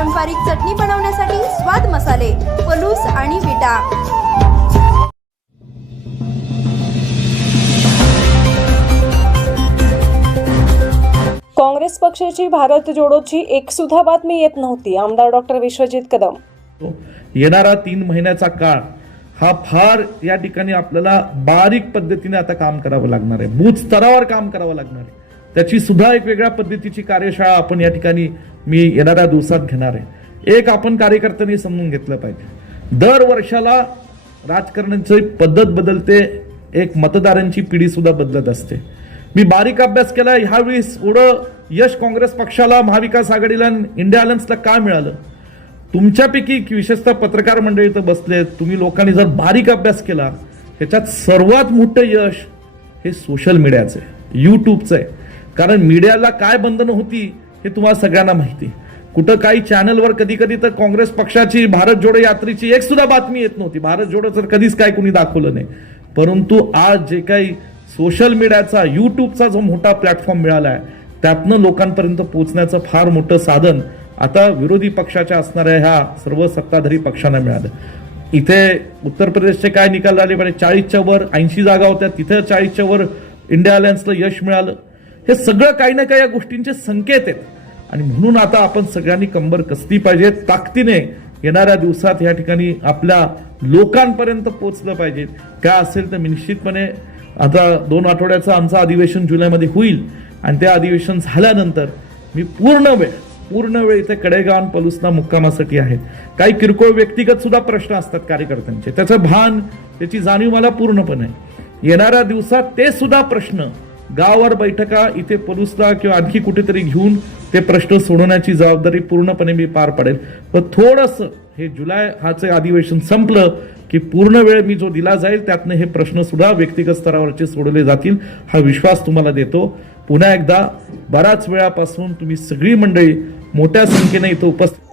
पारंपरिक चटणी बनवण्यासाठी स्वाद मसाले पलूस आणि विटा. काँग्रेस पक्षाची भारत जोडोची एक सुद्धा बातमी येत नव्हती आमदार डॉक्टर विश्वजित कदम. येणारा तीन महिन्याचा काळ हा फार या ठिकाणी आपल्याला बारीक पद्धतीने आता काम करावं लागणार आहे. बूथ स्तरावर काम करावं लागणार आहे. त्याची सुद्धा एक वेगळ्या पद्धतीची कार्यशाळा आपण या ठिकाणी मी येणाऱ्या दिवसात घेणार आहे. एक आपण कार्यकर्त्यांनी समजून घेतलं पाहिजे. दर वर्षाला राजकारणाची पद्धत बदलते एक मतदारांची पिढी सुद्धा बदलत असते. मी बारीक अभ्यास केला ह्यावेळी एवढं यश काँग्रेस पक्षाला महाविकास आघाडीला इंडिया अलायन्सला का मिळालं? तुमच्यापैकी विशेषतः पत्रकार मंडळी इथं बसले तुम्ही लोकांनी जर बारीक अभ्यास केला ह्याच्यात सर्वात मोठं यश हे सोशल मीडियाचं आहे यूट्यूबचं आहे. कारण मीडियाला काय बंधनं होती हे तुम्हाला सगळ्यांना माहिती. कुठं काही चॅनलवर कधी कधी तर काँग्रेस पक्षाची भारत जोडो यात्रेची एक सुद्धा बातमी येत नव्हती. भारत जोडो तर कधीच काय कुणी दाखवलं नाही. परंतु आज जे काही सोशल मीडियाचा यूट्यूबचा जो मोठा प्लॅटफॉर्म मिळाला आहे त्यातनं लोकांपर्यंत पोहोचण्याचं फार मोठं साधन आता विरोधी पक्षाच्या असणाऱ्या ह्या सर्व सत्ताधारी पक्षांना मिळालं. इथे उत्तर प्रदेशचे काय निकाल आले म्हणजे चाळीसच्या वर ऐंशी जागा होत्या. तिथे चाळीसच्या वर इंडिया अलायन्सला यश मिळालं. हे सगळं काही ना काही या गोष्टींचे संकेत आहेत. आणि म्हणून आता आपण सगळ्यांनी कंबर कसली पाहिजे ताकदीने येणाऱ्या दिवसात या ठिकाणी आपल्या लोकांपर्यंत पोचलं पाहिजे. काय असेल तर मी निश्चितपणे आता दोन आठवड्याचं आमचं अधिवेशन जुलैमध्ये होईल. आणि ते अधिवेशन झाल्यानंतर मी पूर्ण वेळ पूर्ण वेळ इथे कडेगाव आणि पलुसना मुक्कामासाठी आहेत काही किरकोळ व्यक्तिगत सुद्धा प्रश्न असतात कार्यकर्त्यांचे. त्याचं भान त्याची जाणीव मला पूर्णपणे. आहे येणाऱ्या दिवसात ते सुद्धा प्रश्न गावावर बैठका इथे पलुसला किंवा आणखी कुठेतरी घेऊन ते प्रश्न सोडवण्याची जबाबदारी पूर्णपणे मी पार पडेल. पण थोडंसं हे जुलै हाचे अधिवेशन संपलं की पूर्ण वेळ मी जो दिला जाईल त्यातनं हे प्रश्न सुद्धा व्यक्तिगत स्तरावरचे सोडवले जातील हा विश्वास तुम्हाला देतो. पुन्हा एकदा बऱ्याच वेळापासून तुम्ही सगळी मंडळी मोठ्या संख्येने इथं उपस्थित